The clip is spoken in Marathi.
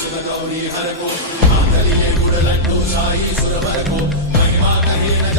शिव गौरी हर को मांगल्ये गुड़ लड्डू साई सुरवर को महिमा कहे